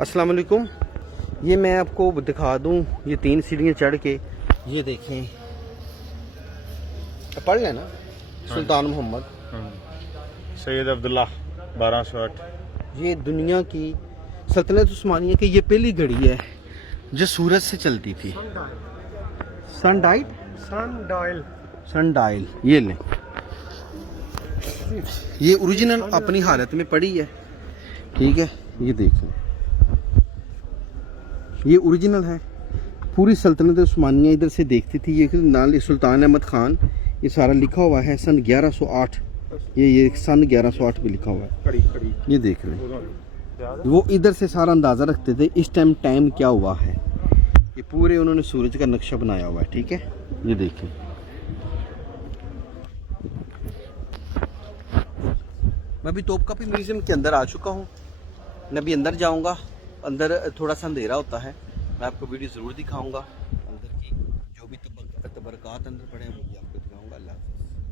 अस्सलाम वालेकुम। ये मैं आपको दिखा दूं, ये 3 सीढ़ियाँ चढ़ के, ये देखें, पढ़ लेना। सुल्तान मोहम्मद सैयद अब्दुल्ला 1208। ये दुनिया की सल्तनत उस्मानिया की ये पहली घड़ी है जो सूरज से चलती थी। सन डायल ये लें, ये ओरिजिनल अपनी हालत में पड़ी है, ठीक है। ये देखें, ये ओरिजिनल है। पूरी सल्तनत उस्मानिया इधर से देखती थी। ये नाल सुल्तान अहमद खान, ये सारा लिखा हुआ है सन 1108। ये सन 1108 पे लिखा हुआ है। ये देख रहे हैं, वो इधर से सारा अंदाज़ा रखते थे इस टाइम क्या हुआ है। ये पूरे उन्होंने सूरज का नक्शा बनाया हुआ है, ठीक है। ये देखें, मैं अभी तोपकापी म्यूजियम के अंदर आ चुका हूँ। मैं अभी अंदर जाऊँगा। अंदर थोड़ा सा अंधेरा होता है, मैं आपको वीडियो ज़रूर दिखाऊंगा। अंदर की जो भी तबरकात अंदर पड़े हैं वो भी आपको दिखाऊंगा। अल्लाह हाफ़िज़।